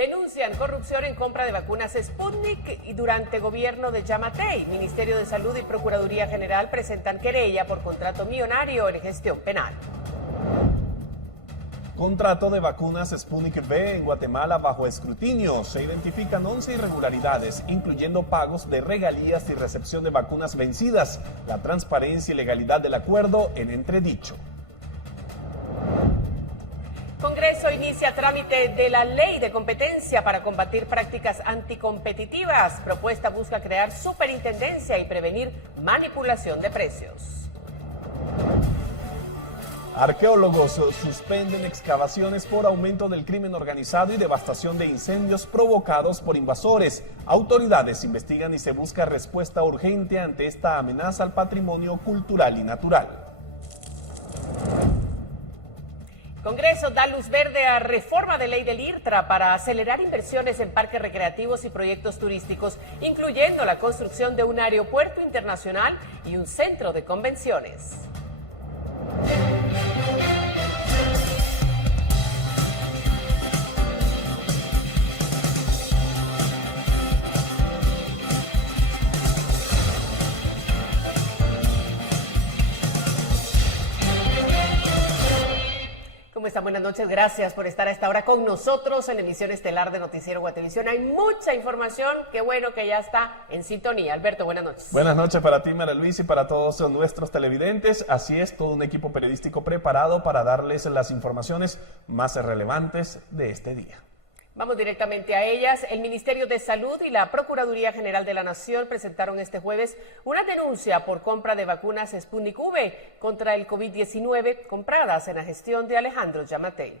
Denuncian corrupción en compra de vacunas Sputnik y durante gobierno de Yamatei. Ministerio de Salud y Procuraduría General presentan querella por contrato millonario en gestión penal. Contrato de vacunas Sputnik V en Guatemala bajo escrutinio. Se identifican 11 irregularidades, incluyendo pagos de regalías y recepción de vacunas vencidas. La transparencia y legalidad del acuerdo en entredicho. Congreso inicia trámite de la ley de competencia para combatir prácticas anticompetitivas. Propuesta busca crear superintendencia y prevenir manipulación de precios. Arqueólogos suspenden excavaciones por aumento del crimen organizado y devastación de incendios provocados por invasores. Autoridades investigan y se busca respuesta urgente ante esta amenaza al patrimonio cultural y natural. Congreso da luz verde a reforma de ley del IRTRA para acelerar inversiones en parques recreativos y proyectos turísticos, incluyendo la construcción de un aeropuerto internacional y un centro de convenciones. ¿Cómo están? Buenas noches, gracias por estar a esta hora con nosotros en la emisión estelar de Noticiero Guatevisión. Hay mucha información, qué bueno que ya está en sintonía. Alberto, buenas noches. Buenas noches para ti, María Luis, y para todos nuestros televidentes. Así es, todo un equipo periodístico preparado para darles las informaciones más relevantes de este día. Vamos directamente a ellas. El Ministerio de Salud y la Procuraduría General de la Nación presentaron este jueves una denuncia por compra de vacunas Sputnik V contra el COVID-19 compradas en la gestión de Alejandro Yamatei.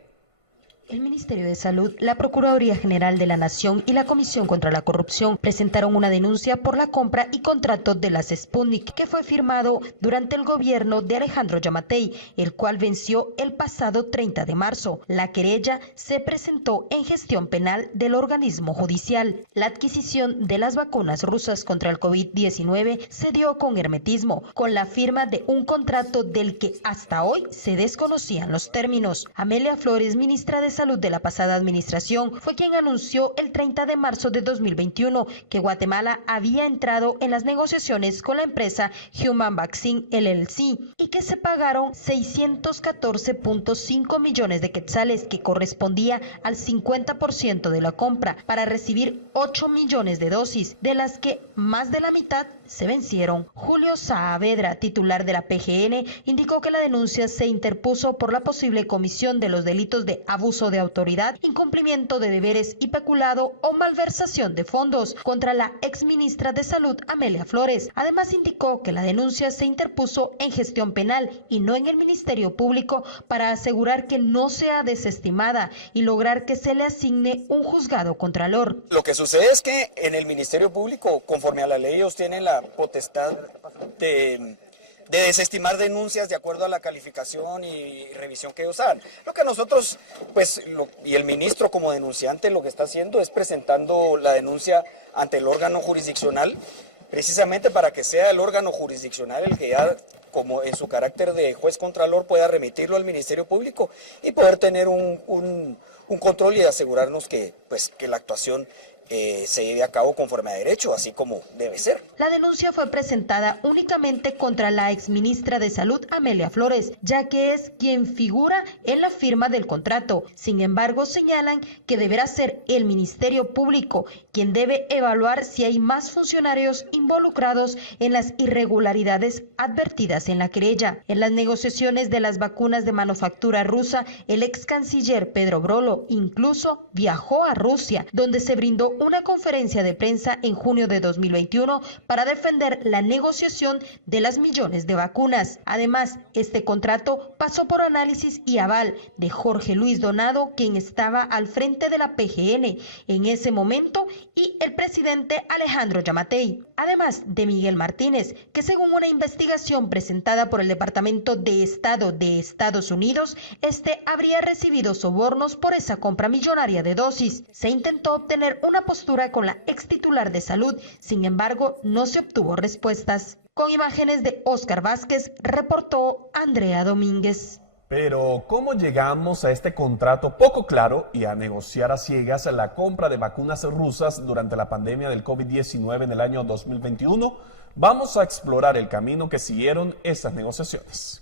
El Ministerio de Salud, la Procuraduría General de la Nación y la Comisión contra la Corrupción presentaron una denuncia por la compra y contrato de las Sputnik que fue firmado durante el gobierno de Alejandro Yamatei, el cual venció el pasado 30 de marzo. La querella se presentó en gestión penal del organismo judicial. La adquisición de las vacunas rusas contra el COVID-19 se dio con hermetismo, con la firma de un contrato del que hasta hoy se desconocían los términos. Amelia Flores, ministra de Salud de la pasada administración, fue quien anunció el 30 de marzo de 2021 que Guatemala había entrado en las negociaciones con la empresa Human Vaccine LLC y que se pagaron 614.5 millones de quetzales, que correspondía al 50% de la compra, para recibir 8 millones de dosis, de las que más de la mitad se vencieron. Julio Saavedra, titular de la PGN, indicó que la denuncia se interpuso por la posible comisión de los delitos de abuso de autoridad, incumplimiento de deberes y peculado o malversación de fondos contra la exministra de Salud, Amelia Flores. Además, indicó que la denuncia se interpuso en gestión penal y no en el Ministerio Público, para asegurar que no sea desestimada y lograr que se le asigne un juzgado contralor. Lo que sucede es que en el Ministerio Público, conforme a la ley, ellos tienen la potestad de desestimar denuncias de acuerdo a la calificación y revisión que ellos hagan. Lo que nosotros, y el ministro como denunciante, lo que está haciendo es presentando la denuncia ante el órgano jurisdiccional, precisamente para que sea el órgano jurisdiccional el que ya, como en su carácter de juez contralor, pueda remitirlo al Ministerio Público y poder tener un control y asegurarnos que la actuación se lleve a cabo conforme a derecho, así como debe ser. La denuncia fue presentada únicamente contra la exministra de Salud, Amelia Flores, ya que es quien figura en la firma del contrato. Sin embargo, señalan que deberá ser el Ministerio Público quien debe evaluar si hay más funcionarios involucrados en las irregularidades advertidas en la querella. En las negociaciones de las vacunas de manufactura rusa, el ex canciller Pedro Brolo incluso viajó a Rusia, donde se brindó una conferencia de prensa en junio de 2021 para defender la negociación de las millones de vacunas. Además, este contrato pasó por análisis y aval de Jorge Luis Donado, quien estaba al frente de la PGN en ese momento, y el presidente Alejandro Yamatei, además de Miguel Martínez, que según una investigación presentada por el Departamento de Estado de Estados Unidos, habría recibido sobornos por esa compra millonaria de dosis. Se intentó obtener una postura con la ex titular de Salud, sin embargo, no se obtuvo respuestas. Con imágenes de Óscar Vázquez, reportó Andrea Domínguez. Pero, ¿cómo llegamos a este contrato poco claro y a negociar a ciegas la compra de vacunas rusas durante la pandemia del COVID-19 en el año 2021? Vamos a explorar el camino que siguieron estas negociaciones.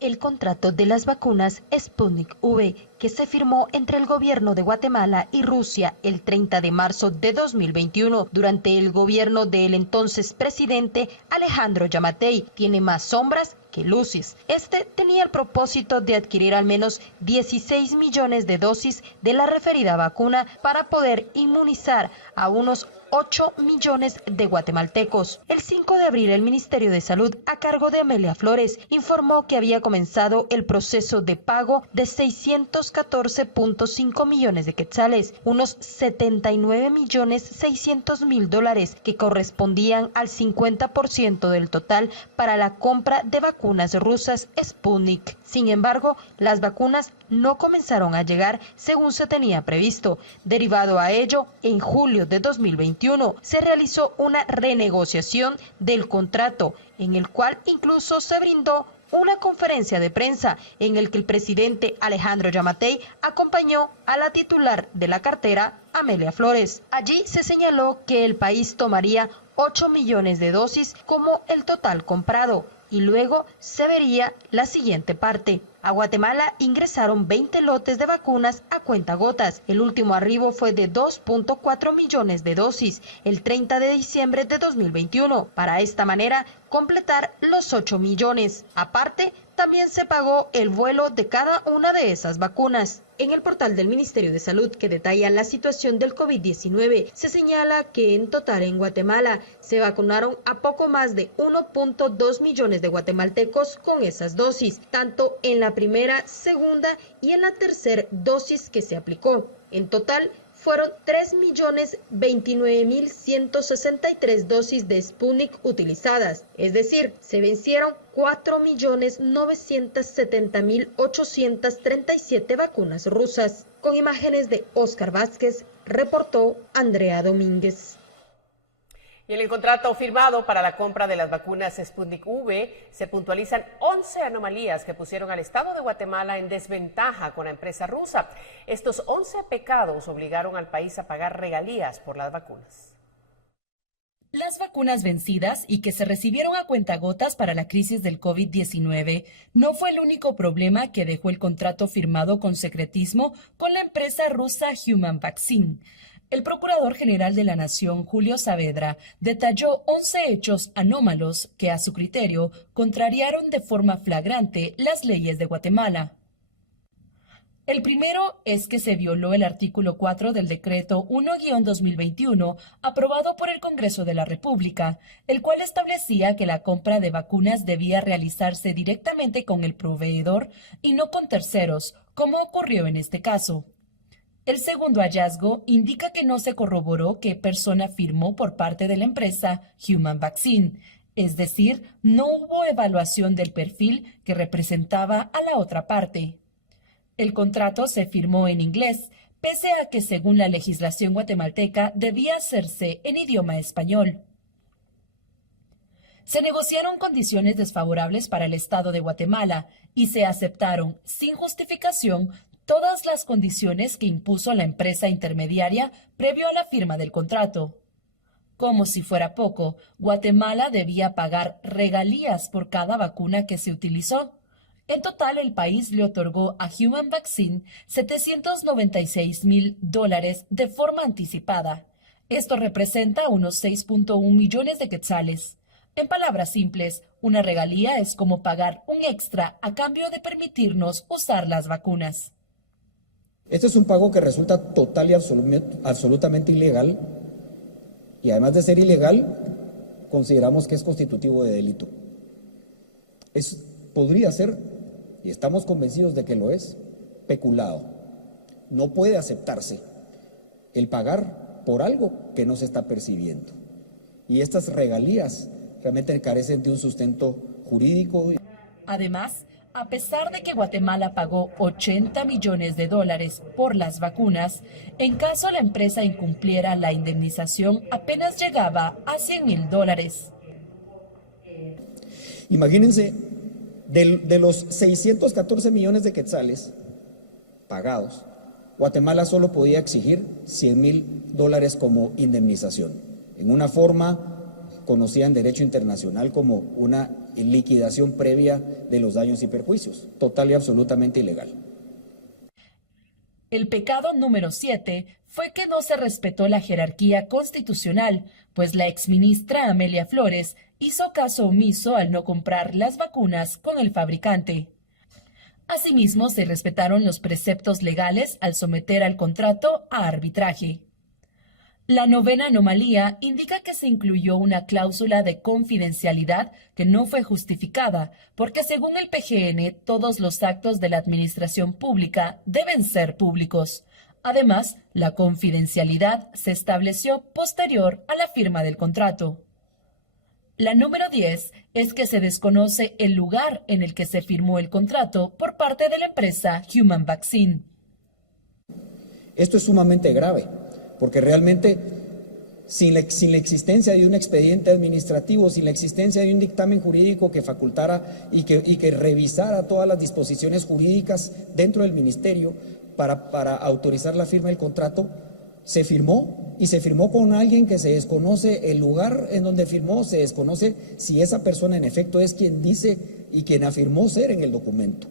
El contrato de las vacunas Sputnik V, que se firmó entre el gobierno de Guatemala y Rusia el 30 de marzo de 2021 durante el gobierno del entonces presidente Alejandro Yamatei, tiene más sombras que luces. Este tenía el propósito de adquirir al menos 16 millones de dosis de la referida vacuna para poder inmunizar a unos 8 millones de guatemaltecos. El 5 de abril, el Ministerio de Salud, a cargo de Amelia Flores, informó que había comenzado el proceso de pago de 614.5 millones de quetzales, unos 79.600.000 dólares, que correspondían al 50% del total para la compra de vacunas rusas Sputnik. Sin embargo, las vacunas no comenzaron a llegar según se tenía previsto. Derivado a ello, en julio de 2021 se realizó una renegociación del contrato, en el cual incluso se brindó una conferencia de prensa en el que el presidente Alejandro Yamatei acompañó a la titular de la cartera, Amelia Flores. Allí se señaló que el país tomaría 8 millones de dosis como el total comprado, y luego se vería la siguiente parte. A Guatemala ingresaron 20 lotes de vacunas a cuentagotas. El último arribo fue de 2.4 millones de dosis el 30 de diciembre de 2021. Para esta manera completar los 8 millones. Aparte, también se pagó el vuelo de cada una de esas vacunas. En el portal del Ministerio de Salud, que detalla la situación del COVID-19, se señala que en total en Guatemala se vacunaron a poco más de 1.2 millones de guatemaltecos con esas dosis, tanto en la primera, segunda y en la tercera dosis que se aplicó. En total, fueron 3.029.163 dosis de Sputnik utilizadas, es decir, se vencieron 4.970.837 vacunas rusas. Con imágenes de Óscar Vázquez, reportó Andrea Domínguez. Y en el contrato firmado para la compra de las vacunas Sputnik V se puntualizan 11 anomalías que pusieron al Estado de Guatemala en desventaja con la empresa rusa. Estos 11 pecados obligaron al país a pagar regalías por las vacunas. Las vacunas vencidas y que se recibieron a cuentagotas para la crisis del COVID-19 no fue el único problema que dejó el contrato firmado con secretismo con la empresa rusa Human Vaccine. El Procurador General de la Nación, Julio Saavedra, detalló 11 hechos anómalos que, a su criterio, contrariaron de forma flagrante las leyes de Guatemala. El primero es que se violó el artículo 4 del decreto 1-2021, aprobado por el Congreso de la República, el cual establecía que la compra de vacunas debía realizarse directamente con el proveedor y no con terceros, como ocurrió en este caso. El segundo hallazgo indica que no se corroboró qué persona firmó por parte de la empresa Human Vaccine, es decir, no hubo evaluación del perfil que representaba a la otra parte. El contrato se firmó en inglés, pese a que según la legislación guatemalteca debía hacerse en idioma español. Se negociaron condiciones desfavorables para el Estado de Guatemala y se aceptaron, sin justificación, todas las condiciones que impuso la empresa intermediaria previo a la firma del contrato. Como si fuera poco, Guatemala debía pagar regalías por cada vacuna que se utilizó. En total, el país le otorgó a Human Vaccine $796.000 de forma anticipada. Esto representa unos 6.1 millones de quetzales. En palabras simples, una regalía es como pagar un extra a cambio de permitirnos usar las vacunas. Este es un pago que resulta total y absolutamente ilegal, y además de ser ilegal, consideramos que es constitutivo de delito. Podría ser, y estamos convencidos de que lo es, peculado. No puede aceptarse el pagar por algo que no se está percibiendo. Y estas regalías realmente carecen de un sustento jurídico. Además, a pesar de que Guatemala pagó $80 millones por las vacunas, en caso la empresa incumpliera la indemnización apenas llegaba a $100.000. Imagínense De los 614 millones de quetzales pagados, Guatemala solo podía exigir $100,000 como indemnización, en una forma conocida en derecho internacional como una liquidación previa de los daños y perjuicios, total y absolutamente ilegal. El pecado número 7 fue que no se respetó la jerarquía constitucional, pues la exministra Amelia Flores hizo caso omiso al no comprar las vacunas con el fabricante. Asimismo, se respetaron los preceptos legales al someter al contrato a arbitraje. La novena anomalía indica que se incluyó una cláusula de confidencialidad que no fue justificada, porque según el PGN, todos los actos de la administración pública deben ser públicos. Además, la confidencialidad se estableció posterior a la firma del contrato. La número 10 es que se desconoce el lugar en el que se firmó el contrato por parte de la empresa Human Vaccine. Esto es sumamente grave, porque realmente sin la existencia de un expediente administrativo, sin la existencia de un dictamen jurídico que facultara y que revisara todas las disposiciones jurídicas dentro del ministerio para autorizar la firma del contrato, se firmó y se firmó con alguien que se desconoce el lugar en donde firmó, se desconoce si esa persona en efecto es quien dice y quien afirmó ser en el documento.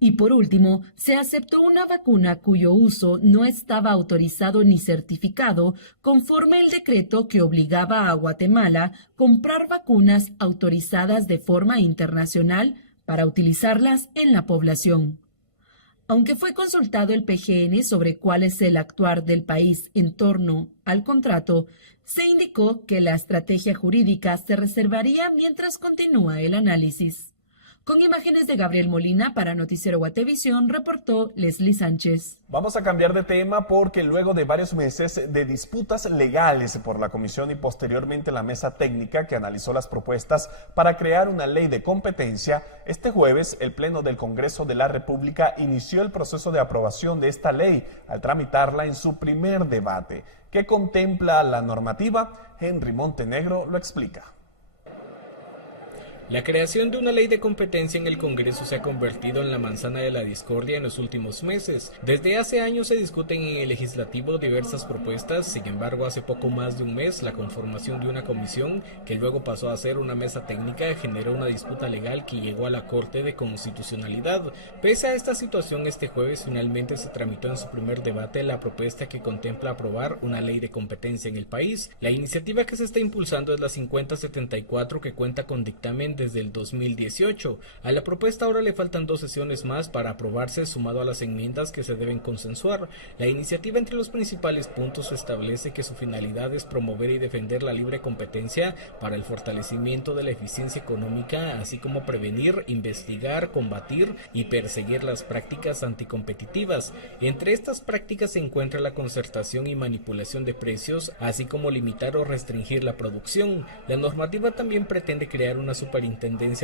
Y por último, se aceptó una vacuna cuyo uso no estaba autorizado ni certificado conforme el decreto que obligaba a Guatemala a comprar vacunas autorizadas de forma internacional para utilizarlas en la población. Aunque fue consultado el PGN sobre cuál es el actuar del país en torno al contrato, se indicó que la estrategia jurídica se reservaría mientras continúa el análisis. Con imágenes de Gabriel Molina para Noticiero Guatevisión, reportó Leslie Sánchez. Vamos a cambiar de tema porque luego de varios meses de disputas legales por la comisión y posteriormente la mesa técnica que analizó las propuestas para crear una ley de competencia, este jueves el Pleno del Congreso de la República inició el proceso de aprobación de esta ley al tramitarla en su primer debate. ¿Qué contempla la normativa? Henry Montenegro lo explica. La creación de una ley de competencia en el Congreso se ha convertido en la manzana de la discordia en los últimos meses. Desde hace años se discuten en el legislativo diversas propuestas, sin embargo hace poco más de un mes la conformación de una comisión que luego pasó a ser una mesa técnica generó una disputa legal que llegó a la Corte de Constitucionalidad. Pese a esta situación, este jueves finalmente se tramitó en su primer debate la propuesta que contempla aprobar una ley de competencia en el país. La iniciativa que se está impulsando es la 5074 que cuenta con dictamen desde el 2018. A la propuesta ahora le faltan 2 sesiones más para aprobarse, sumado a las enmiendas que se deben consensuar. La iniciativa, entre los principales puntos, establece que su finalidad es promover y defender la libre competencia para el fortalecimiento de la eficiencia económica, así como prevenir, investigar, combatir y perseguir las prácticas anticompetitivas. Entre estas prácticas se encuentra la concertación y manipulación de precios, así como limitar o restringir la producción. La normativa también pretende crear una superintendencia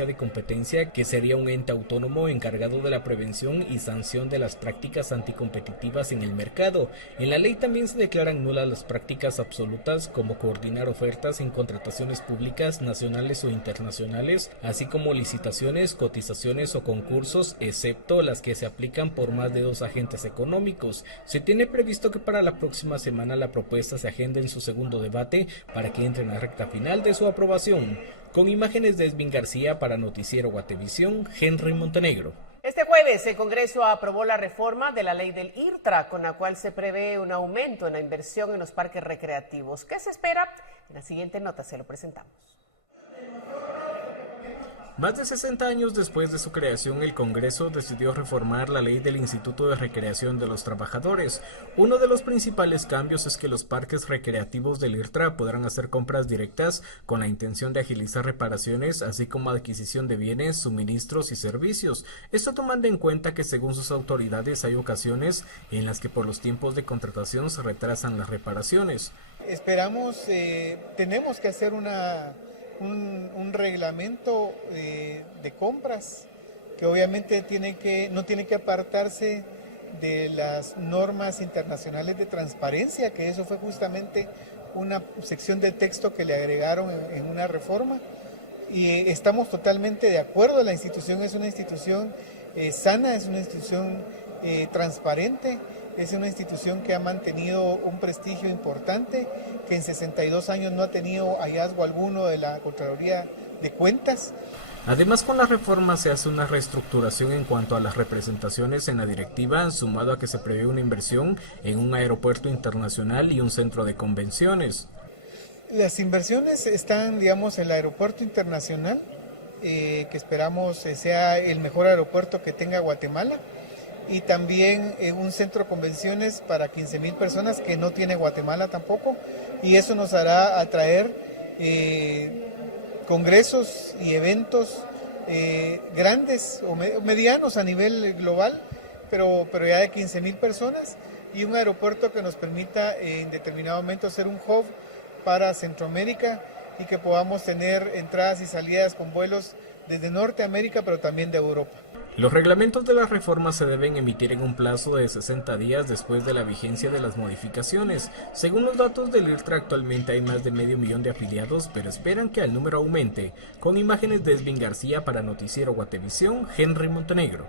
de competencia que sería un ente autónomo encargado de la prevención y sanción de las prácticas anticompetitivas en el mercado. En la ley también se declaran nulas las prácticas absolutas como coordinar ofertas en contrataciones públicas nacionales o internacionales, así como licitaciones, cotizaciones o concursos, excepto las que se aplican por más de 2 agentes económicos. Se tiene previsto que para la próxima semana la propuesta se agende en su segundo debate para que entre en la recta final de su aprobación. Con imágenes de Esvin García para Noticiero Guatevisión, Henry Montenegro. Este jueves el Congreso aprobó la reforma de la ley del IRTRA, con la cual se prevé un aumento en la inversión en los parques recreativos. ¿Qué se espera? En la siguiente nota se lo presentamos. Más de 60 años después de su creación, el Congreso decidió reformar la ley del Instituto de Recreación de los Trabajadores. Uno de los principales cambios es que los parques recreativos del IRTRA podrán hacer compras directas con la intención de agilizar reparaciones, así como adquisición de bienes, suministros y servicios. Esto tomando en cuenta que según sus autoridades hay ocasiones en las que por los tiempos de contratación se retrasan las reparaciones. Esperamos, tenemos que hacer un reglamento de compras que obviamente no tiene que apartarse de las normas internacionales de transparencia, que eso fue justamente una sección de texto que le agregaron en una reforma, y estamos totalmente de acuerdo. La institución es una institución sana, es una institución transparente, es una institución que ha mantenido un prestigio importante, que en 62 años no ha tenido hallazgo alguno de la Contraloría de Cuentas. Además, con la reforma se hace una reestructuración en cuanto a las representaciones en la directiva, sumado a que se prevé una inversión en un aeropuerto internacional y un centro de convenciones. Las inversiones están, digamos, en el aeropuerto internacional, que esperamos sea el mejor aeropuerto que tenga Guatemala, y también un centro de convenciones para 15,000 personas que no tiene Guatemala tampoco, y eso nos hará atraer congresos y eventos grandes o medianos a nivel global, pero ya de 15,000 personas, y un aeropuerto que nos permita en determinado momento ser un hub para Centroamérica y que podamos tener entradas y salidas con vuelos desde Norteamérica, pero también de Europa. Los reglamentos de la reforma se deben emitir en un plazo de 60 días después de la vigencia de las modificaciones. Según los datos del IRTRA, actualmente hay más de 500,000 de afiliados, pero esperan que el número aumente. Con imágenes de Edwin García para Noticiero Guatevisión, Henry Montenegro.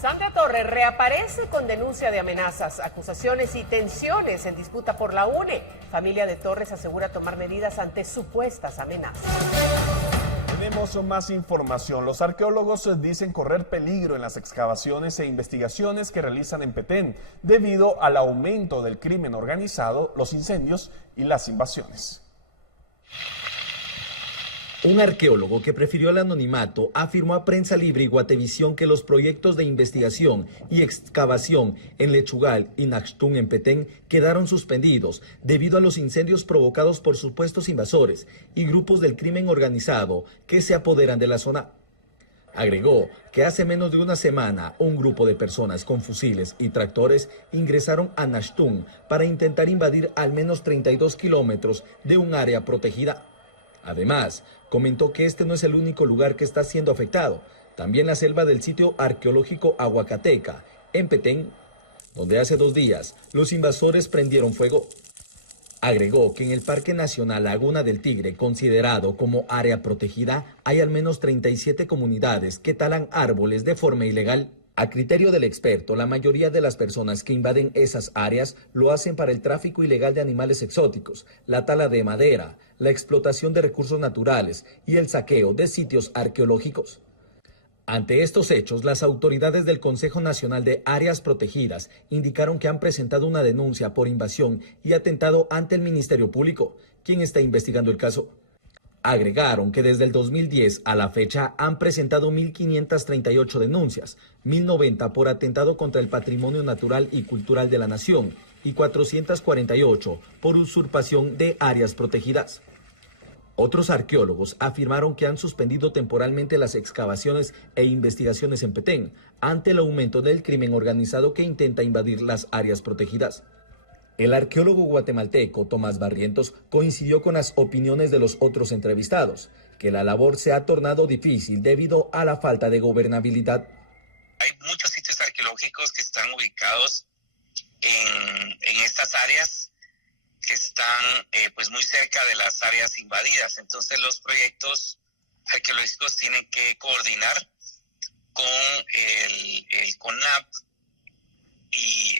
Sandra Torres reaparece con denuncia de amenazas, acusaciones y tensiones en disputa por la UNE. Familia de Torres asegura tomar medidas ante supuestas amenazas. Tenemos más información. Los arqueólogos dicen correr peligro en las excavaciones e investigaciones que realizan en Petén debido al aumento del crimen organizado, los incendios y las invasiones. Un arqueólogo que prefirió el anonimato afirmó a Prensa Libre y Guatevisión que los proyectos de investigación y excavación en Lechugal y Naxtún en Petén quedaron suspendidos debido a los incendios provocados por supuestos invasores y grupos del crimen organizado que se apoderan de la zona. Agregó que hace menos de una semana un grupo de personas con fusiles y tractores ingresaron a Naxtún para intentar invadir al menos 32 kilómetros de un área protegida. Además, comentó que este no es el único lugar que está siendo afectado. También la selva del sitio arqueológico Aguacateca, en Petén, donde hace 2 días los invasores prendieron fuego. Agregó que en el Parque Nacional Laguna del Tigre, considerado como área protegida, hay al menos 37 comunidades que talan árboles de forma ilegal. A criterio del experto, la mayoría de las personas que invaden esas áreas lo hacen para el tráfico ilegal de animales exóticos, la tala de madera, la explotación de recursos naturales y el saqueo de sitios arqueológicos. Ante estos hechos, las autoridades del Consejo Nacional de Áreas Protegidas indicaron que han presentado una denuncia por invasión y atentado ante el Ministerio Público, quien está investigando el caso. Agregaron que desde el 2010 a la fecha han presentado 1.538 denuncias, 1.090 por atentado contra el patrimonio natural y cultural de la nación y 448 por usurpación de áreas protegidas. Otros arqueólogos afirmaron que han suspendido temporalmente las excavaciones e investigaciones en Petén ante el aumento del crimen organizado que intenta invadir las áreas protegidas. El arqueólogo guatemalteco Tomás Barrientos coincidió con las opiniones de los otros entrevistados, que la labor se ha tornado difícil debido a la falta de gobernabilidad. Hay muchos sitios arqueológicos que están ubicados en estas áreas que están pues muy cerca de las áreas invadidas. Entonces los proyectos arqueológicos tienen que coordinar con el CONAP y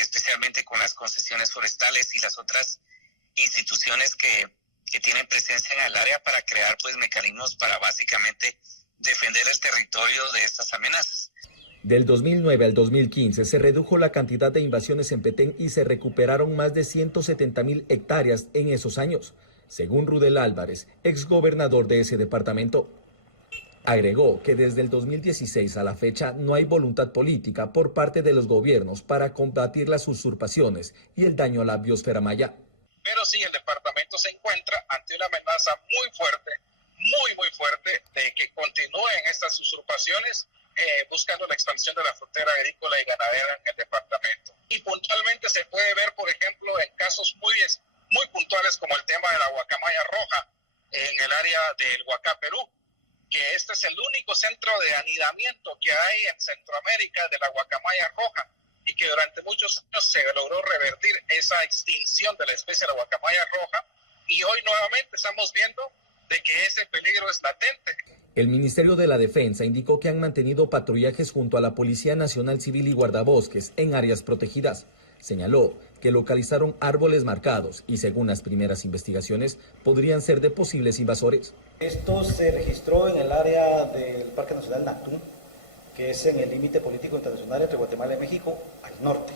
especialmente con las concesiones forestales y las otras instituciones que tienen presencia en el área para crear pues mecanismos para básicamente defender el territorio de estas amenazas. Del 2009 al 2015 se redujo la cantidad de invasiones en Petén y se recuperaron más de 170,000 hectáreas en esos años, según Rudel Álvarez, exgobernador de ese departamento. Agregó que desde el 2016 a la fecha no hay voluntad política por parte de los gobiernos para combatir las usurpaciones y el daño a la biosfera maya. Pero sí, el departamento se encuentra ante una amenaza muy fuerte de que continúen estas usurpaciones buscando la expansión de la frontera agrícola y ganadera en el departamento. Y puntualmente se puede ver, por ejemplo, en casos muy puntuales como el tema de la guacamaya roja en el área del Huacá, Perú, que este es el único centro de anidamiento que hay en Centroamérica de la guacamaya roja y que durante muchos años se logró revertir esa extinción de la especie de la guacamaya roja y hoy nuevamente estamos viendo de que ese peligro es latente. El Ministerio de la Defensa indicó que han mantenido patrullajes junto a la Policía Nacional Civil y guardabosques en áreas protegidas. Señaló que localizaron árboles marcados y, según las primeras investigaciones, podrían ser de posibles invasores. Esto se registró en el área del Parque Nacional Nactún, que es en el límite político internacional entre Guatemala y México, al norte.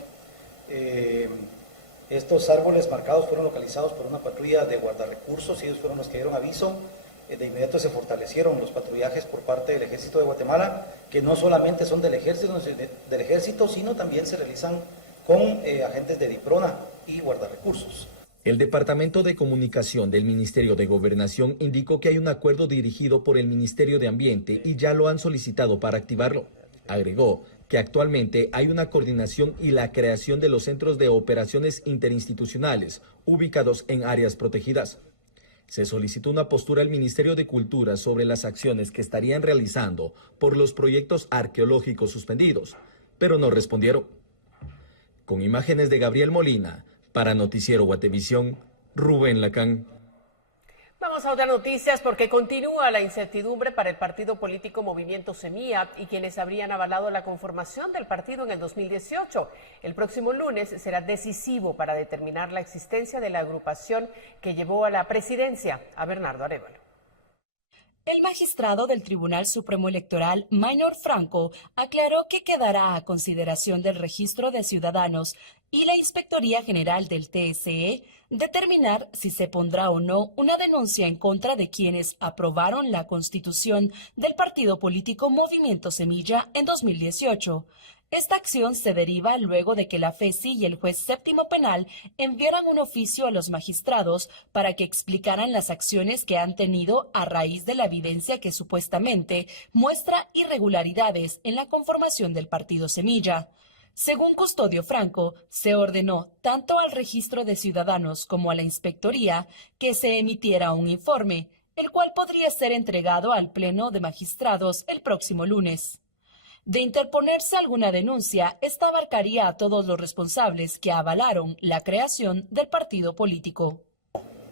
Estos árboles marcados fueron localizados por una patrulla de guardarrecursos y ellos fueron los que dieron aviso. De inmediato se fortalecieron los patrullajes por parte del Ejército de Guatemala, que no solamente son del ejército, sino también se realizan con agentes de DIPRONA y guardarrecursos. El Departamento de Comunicación del Ministerio de Gobernación indicó que hay un acuerdo dirigido por el Ministerio de Ambiente y ya lo han solicitado para activarlo. Agregó que actualmente hay una coordinación y la creación de los centros de operaciones interinstitucionales ubicados en áreas protegidas. Se solicitó una postura al Ministerio de Cultura sobre las acciones que estarían realizando por los proyectos arqueológicos suspendidos, pero no respondieron. Con imágenes de Gabriel Molina, para Noticiero Guatevisión, Rubén Lacán. Vamos a otras noticias porque continúa la incertidumbre para el partido político Movimiento Semilla y quienes habrían avalado la conformación del partido en el 2018. El próximo lunes será decisivo para determinar la existencia de la agrupación que llevó a la presidencia a Bernardo Arévalo. El magistrado del Tribunal Supremo Electoral, Maynor Franco, aclaró que quedará a consideración del Registro de Ciudadanos y la Inspectoría General del TSE determinar si se pondrá o no una denuncia en contra de quienes aprobaron la constitución del partido político Movimiento Semilla en 2018. Esta acción se deriva luego de que la FESI y el juez séptimo penal enviaran un oficio a los magistrados para que explicaran las acciones que han tenido a raíz de la evidencia que supuestamente muestra irregularidades en la conformación del partido Semilla. Según Custodio Franco, se ordenó tanto al Registro de Ciudadanos como a la Inspectoría que se emitiera un informe, el cual podría ser entregado al Pleno de Magistrados el próximo lunes. De interponerse alguna denuncia, esta abarcaría a todos los responsables que avalaron la creación del partido político.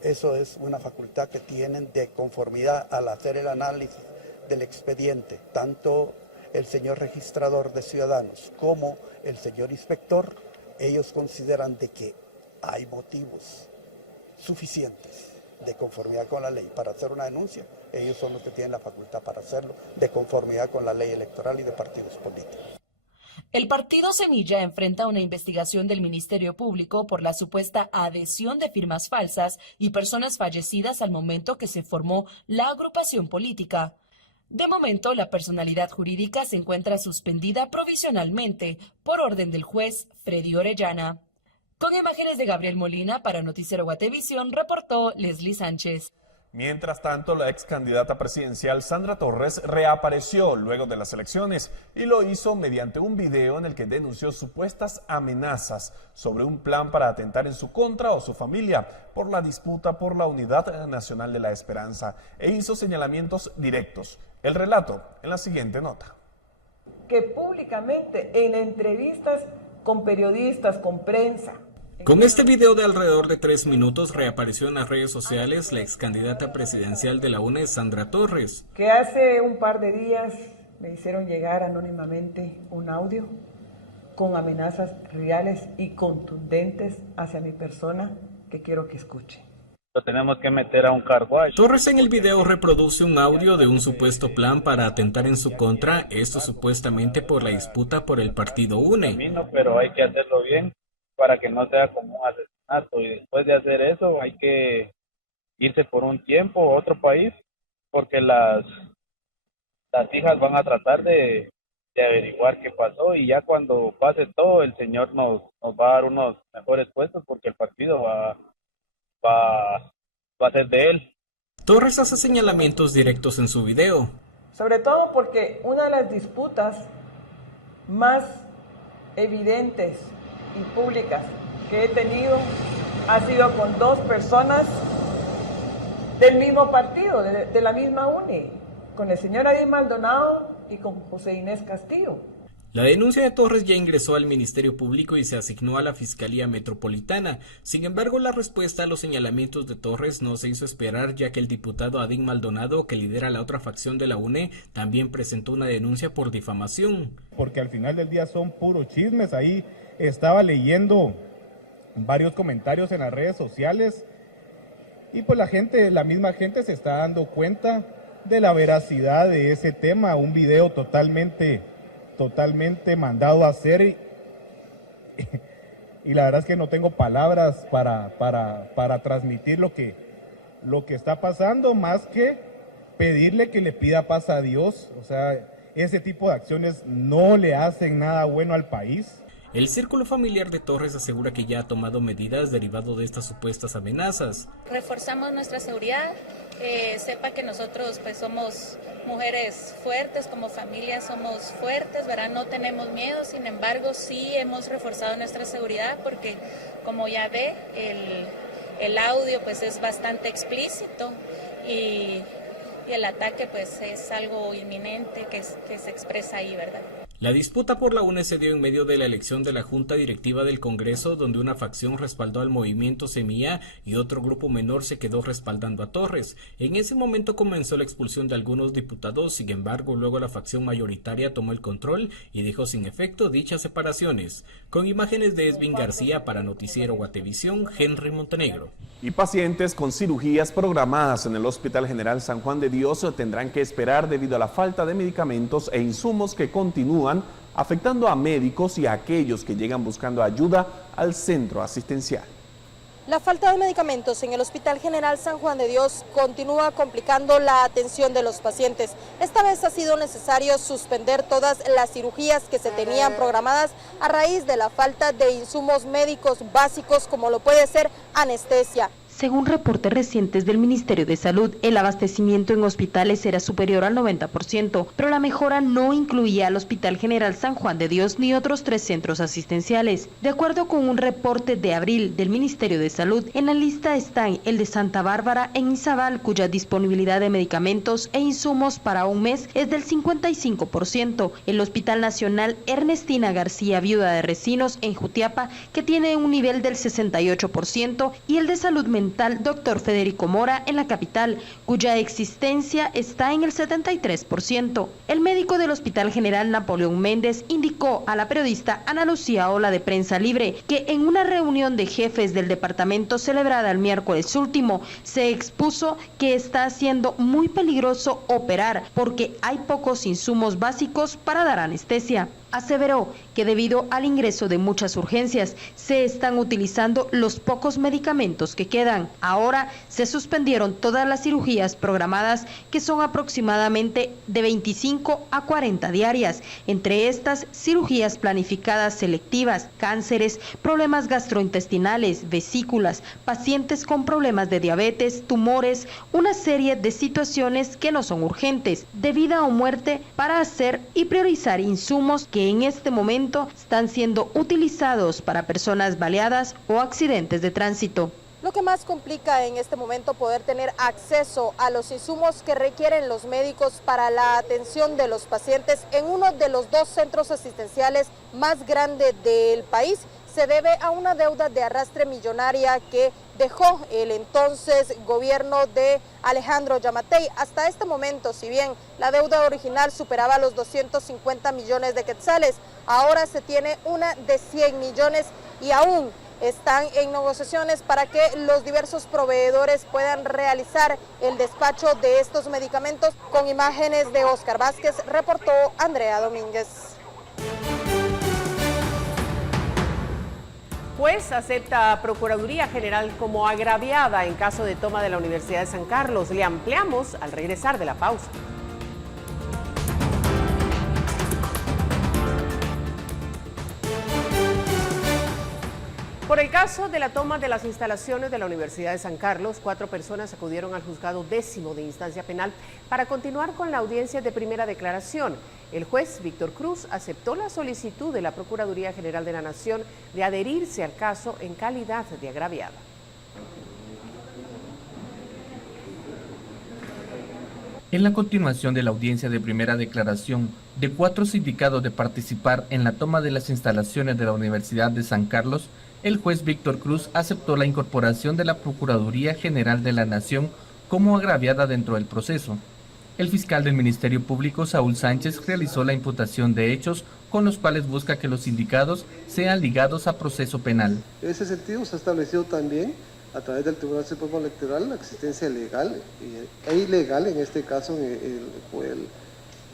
Eso es una facultad que tienen de conformidad al hacer el análisis del expediente, tanto el señor registrador de ciudadanos como el señor inspector. Ellos consideran de que hay motivos suficientes de conformidad con la ley para hacer una denuncia. Ellos son los que tienen la facultad para hacerlo de conformidad con la ley electoral y de partidos políticos. El partido Semilla enfrenta una investigación del Ministerio Público por la supuesta adhesión de firmas falsas y personas fallecidas al momento que se formó la agrupación política. De momento, la personalidad jurídica se encuentra suspendida provisionalmente por orden del juez Freddy Orellana. Con imágenes de Gabriel Molina para Noticiero Guatevisión, reportó Leslie Sánchez. Mientras tanto, la ex candidata presidencial Sandra Torres reapareció luego de las elecciones y lo hizo mediante un video en el que denunció supuestas amenazas sobre un plan para atentar en su contra o su familia por la disputa por la Unidad Nacional de la Esperanza e hizo señalamientos directos. El relato en la siguiente nota. Que públicamente en entrevistas con periodistas, con prensa. Con este video de alrededor de 3 minutos reapareció en las redes sociales la ex candidata presidencial de la UNE, Sandra Torres. Que hace un par de días me hicieron llegar anónimamente un audio con amenazas reales y contundentes hacia mi persona que quiero que escuche. Lo tenemos que meter a un car wash. Torres en el video reproduce un audio de un supuesto plan para atentar en su contra, esto supuestamente por la disputa por el partido UNE. Pero hay que hacerlo bien para que no sea como un asesinato, y después de hacer eso hay que irse por un tiempo a otro país porque las hijas van a tratar de averiguar qué pasó, y ya cuando pase todo el señor nos va a dar unos mejores puestos porque el partido va a ser de él. Torres hace señalamientos directos en su video. Sobre todo porque una de las disputas más evidentes y públicas que he tenido ha sido con dos personas del mismo partido, de la misma UNE, con el señor Adi Maldonado y con José Inés Castillo. La denuncia de Torres ya ingresó al Ministerio Público y se asignó a la Fiscalía Metropolitana. Sin embargo, la respuesta a los señalamientos de Torres no se hizo esperar, ya que el diputado Adín Maldonado, que lidera la otra facción de la UNE, también presentó una denuncia por difamación. Porque al final del día son puros chismes. Ahí estaba leyendo varios comentarios en las redes sociales y pues la misma gente se está dando cuenta de la veracidad de ese tema. Un video totalmente mandado a hacer y la verdad es que no tengo palabras para transmitir lo que está pasando, más que pedirle que le pida paz a Dios. O sea, ese tipo de acciones no le hacen nada bueno al país. El círculo familiar de Torres asegura que ya ha tomado medidas derivado de estas supuestas amenazas. Reforzamos nuestra seguridad, sepa que nosotros pues somos mujeres fuertes, como familia somos fuertes, ¿verdad? No tenemos miedo, sin embargo sí hemos reforzado nuestra seguridad porque como ya ve el audio pues es bastante explícito y el ataque pues es algo inminente que se expresa ahí, ¿verdad? La disputa por la UNE se dio en medio de la elección de la Junta Directiva del Congreso, donde una facción respaldó al movimiento Semilla y otro grupo menor se quedó respaldando a Torres. En ese momento comenzó la expulsión de algunos diputados, sin embargo, luego la facción mayoritaria tomó el control y dejó sin efecto dichas separaciones. Con imágenes de Esvin García para Noticiero Guatevisión, Henry Montenegro. Y pacientes con cirugías programadas en el Hospital General San Juan de Dios tendrán que esperar debido a la falta de medicamentos e insumos que continúan afectando a médicos y a aquellos que llegan buscando ayuda al centro asistencial. La falta de medicamentos en el Hospital General San Juan de Dios continúa complicando la atención de los pacientes. Esta vez ha sido necesario suspender todas las cirugías que se tenían programadas a raíz de la falta de insumos médicos básicos como lo puede ser anestesia. Según reportes recientes del Ministerio de Salud, el abastecimiento en hospitales era superior al 90%, pero la mejora no incluía al Hospital General San Juan de Dios ni otros 3 centros asistenciales. De acuerdo con un reporte de abril del Ministerio de Salud, en la lista están el de Santa Bárbara en Izabal, cuya disponibilidad de medicamentos e insumos para un mes es del 55%, el Hospital Nacional Ernestina García, viuda de Recinos, en Jutiapa, que tiene un nivel del 68%, y el de Salud Mental Dr. Federico Mora en la capital, cuya existencia está en el 73%. El médico del Hospital General Napoleón Méndez indicó a la periodista Ana Lucía Ola de Prensa Libre que en una reunión de jefes del departamento celebrada el miércoles último se expuso que está siendo muy peligroso operar porque hay pocos insumos básicos para dar anestesia. Aseveró que debido al ingreso de muchas urgencias se están utilizando los pocos medicamentos que quedan. Ahora se suspendieron todas las cirugías programadas, que son aproximadamente de 25 a 40 diarias. Entre estas, cirugías planificadas selectivas, cánceres, problemas gastrointestinales, vesículas, pacientes con problemas de diabetes, tumores, una serie de situaciones que no son urgentes, de vida o muerte, para hacer y priorizar insumos que en este momento están siendo utilizados para personas baleadas o accidentes de tránsito. Lo que más complica en este momento poder tener acceso a los insumos que requieren los médicos para la atención de los pacientes en uno de los 2 centros asistenciales más grandes del país se debe a una deuda de arrastre millonaria que dejó el entonces gobierno de Alejandro Yamatei. Hasta este momento, si bien la deuda original superaba los 250 millones de quetzales, ahora se tiene una de 100 millones y aún están en negociaciones para que los diversos proveedores puedan realizar el despacho de estos medicamentos. Con imágenes de Oscar Vázquez, reportó Andrea Domínguez. Juez acepta Procuraduría General como agraviada en caso de toma de la Universidad de San Carlos. Le ampliamos al regresar de la pausa. Por el caso de la toma de las instalaciones de la Universidad de San Carlos, 4 personas acudieron al juzgado 10º de instancia penal para continuar con la audiencia de primera declaración. El juez Víctor Cruz aceptó la solicitud de la Procuraduría General de la Nación de adherirse al caso en calidad de agraviada. En la continuación de la audiencia de primera declaración de 4 sindicados de participar en la toma de las instalaciones de la Universidad de San Carlos, el juez Víctor Cruz aceptó la incorporación de la Procuraduría General de la Nación como agraviada dentro del proceso. El fiscal del Ministerio Público, Saúl Sánchez, realizó la imputación de hechos con los cuales busca que los sindicados sean ligados a proceso penal. En ese sentido se ha establecido también a través del Tribunal Supremo Electoral la existencia legal e ilegal, en este caso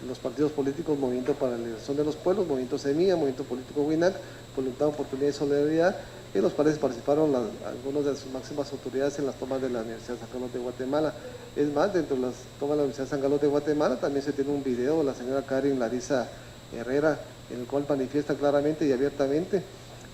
los partidos políticos Movimiento para la Liberación de los Pueblos, Movimiento Semilla, Movimiento Político WINAC, Voluntad, Oportunidad y Solidaridad, en los cuales participaron algunas de sus máximas autoridades en las tomas de la Universidad de San Carlos de Guatemala. Es más, dentro de las tomas de la Universidad de San Carlos de Guatemala también se tiene un video de la señora Karen Larisa Herrera, en el cual manifiesta claramente y abiertamente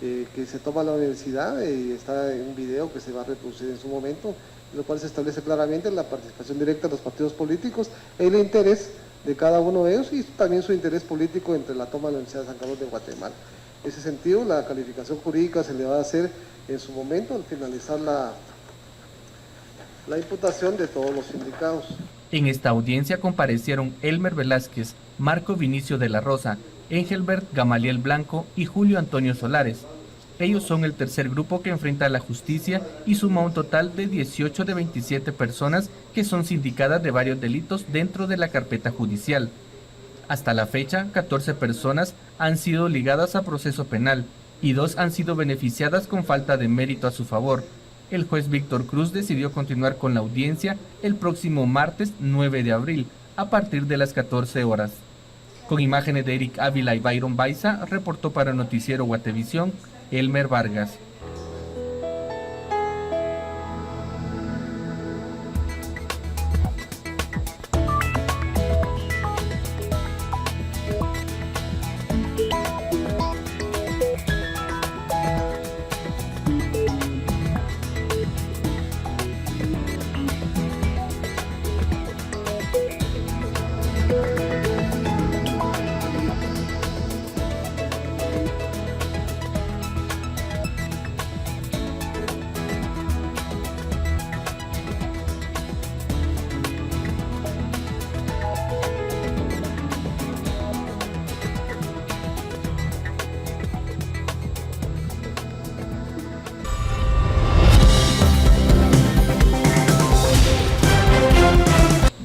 que se toma la universidad, y está en un video que se va a reproducir en su momento, en lo cual se establece claramente la participación directa de los partidos políticos, el interés de cada uno de ellos y también su interés político entre la toma de la Universidad de San Carlos de Guatemala. En ese sentido, la calificación jurídica se le va a hacer en su momento al finalizar la imputación de todos los sindicados. En esta audiencia comparecieron Elmer Velázquez, Marco Vinicio de la Rosa, Engelbert Gamaliel Blanco y Julio Antonio Solares. Ellos son el tercer grupo que enfrenta a la justicia y suma un total de 18 de 27 personas que son sindicadas de varios delitos dentro de la carpeta judicial. Hasta la fecha, 14 personas han sido ligadas a proceso penal y 2 han sido beneficiadas con falta de mérito a su favor. El juez Víctor Cruz decidió continuar con la audiencia el próximo martes 9 de abril, a partir de las 14 horas. Con imágenes de Eric Ávila y Byron Baiza, reportó para Noticiero Guatevisión, Elmer Vargas.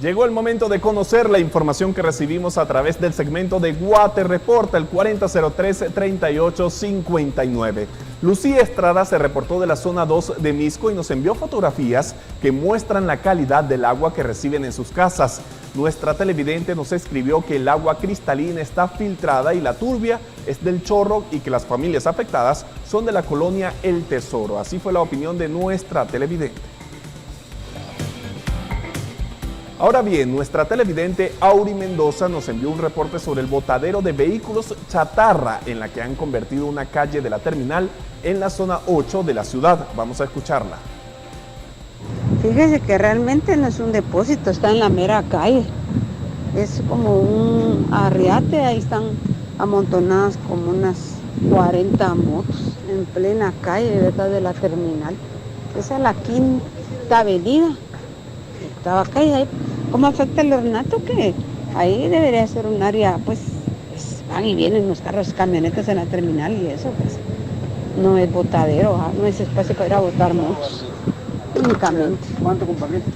Llegó el momento de conocer la información que recibimos a través del segmento de Guate Reporta, el 4003-3859. Lucía Estrada se reportó de la zona 2 de Misco y nos envió fotografías que muestran la calidad del agua que reciben en sus casas. Nuestra televidente nos escribió que el agua cristalina está filtrada y la turbia es del Chorro y que las familias afectadas son de la colonia El Tesoro. Así fue la opinión de nuestra televidente. Ahora bien, nuestra televidente Auri Mendoza nos envió un reporte sobre el botadero de vehículos chatarra en la que han convertido una calle de la terminal en la zona 8 de la ciudad. Vamos a escucharla. Fíjese que realmente no es un depósito, está en la mera calle. Es como un arriate, ahí están amontonadas como unas 40 motos en plena calle, ¿verdad?, de la terminal. Esa es la Quinta Avenida. Estaba calle ahí. ¿Cómo afecta el ornato? Que ahí debería ser un área, pues van y vienen los carros, camionetas en la terminal y eso, pues no es botadero, no es espacio para ir a botar motos únicamente. ¿Cuánto compartiste?